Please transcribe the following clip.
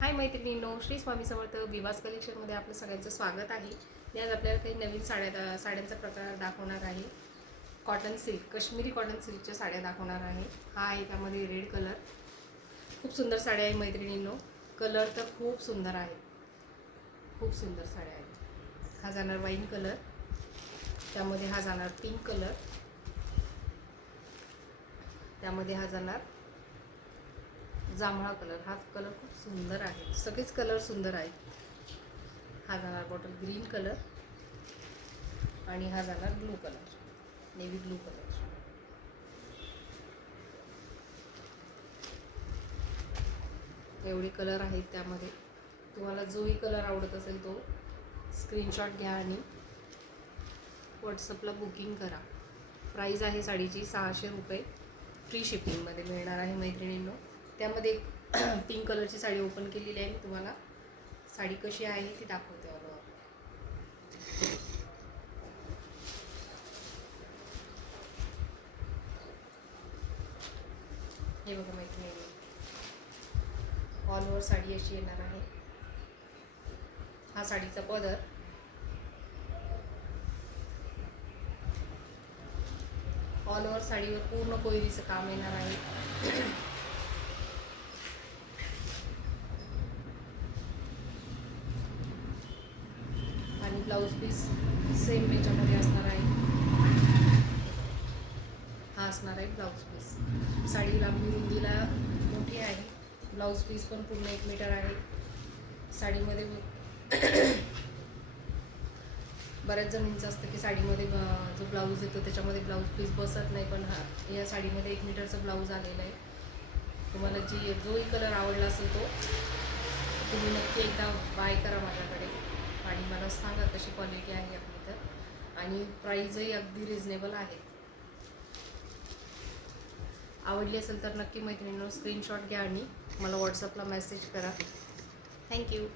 हाय मैत्रिणींनो, श्री स्वामी समर्थ विवास कलेक्शनमध्ये आपलं सगळ्यांचं स्वागत आहे. मी आज आपल्याला काही नवीन साड्यांचा प्रकार दाखवणार आहे. कॉटन सिल्क, काश्मीरी कॉटन सिल्कच्या साड्या दाखवणार आहे. हा आहे त्यामध्ये रेड कलर. खूप सुंदर साड्या आहे मैत्रिणींनो. कलर तर खूप सुंदर आहे, खूप सुंदर साड्या आहेत. हा जाणार वाईन कलर, त्यामध्ये हा जाणार पिंक कलर, त्यामध्ये हा जाणार जांभळा कलर. हा कलर खूप सुंदर आहे, सगळेच कलर सुंदर आहेत. हा जाणार बॉटल ग्रीन कलर आणि हा जाणार blue colour, navy blue colour. एवढे कलर आहेत त्यामध्ये. तुम्हाला जोही कलर आवडत असेल तो स्क्रीनशॉट घ्या आणि व्हॉट्सअपला बुकिंग करा. प्राईस आहे साडीची 600 रुपये. फ्री शिपिंगमध्ये मिळणार आहे मैत्रिणींनो. त्यामध्ये एक पिंक कलरची साडी ओपन केलेली आहे. मी तुम्हाला साडी कशी आहे ती दाखवते. हे बघा मैत्रिणी, ऑल ओव्हर साडी अशी येणार आहे. हा साडीचा पदर. ऑल ओव्हर साडीवर पूर्ण कोयरीचं काम येणार आहे. आणि ब्लाऊज पीस सेम याच्यामध्ये असणार आहे. हा असणार आहे ब्लाऊज पीस. साडी लांबी रुंदीला मोठी आहे. ब्लाऊज पीस पण पूर्ण 1 मीटर आहे. साडीमध्ये बऱ्याच जणींचं असतं की साडीमध्ये जो ब्लाऊज येतो त्याच्यामध्ये ब्लाऊज पीस बसत नाही, पण हा या साडीमध्ये 1 मीटरचा ब्लाऊज आलेला आहे. तुम्हाला जोही कलर आवडला असेल तो तुम्ही नक्की एकदा बाय करा माझ्याकडे आणि मला सांगा कशी क्वालिटी आहे आपली. तर आणि प्राईजही अगदी रिजनेबल आहे. आवडली असेल तर नक्की मैत्रिणींनो स्क्रीनशॉट घ्या आणि मला व्हॉट्सअपला मेसेज करा. थँक्यू.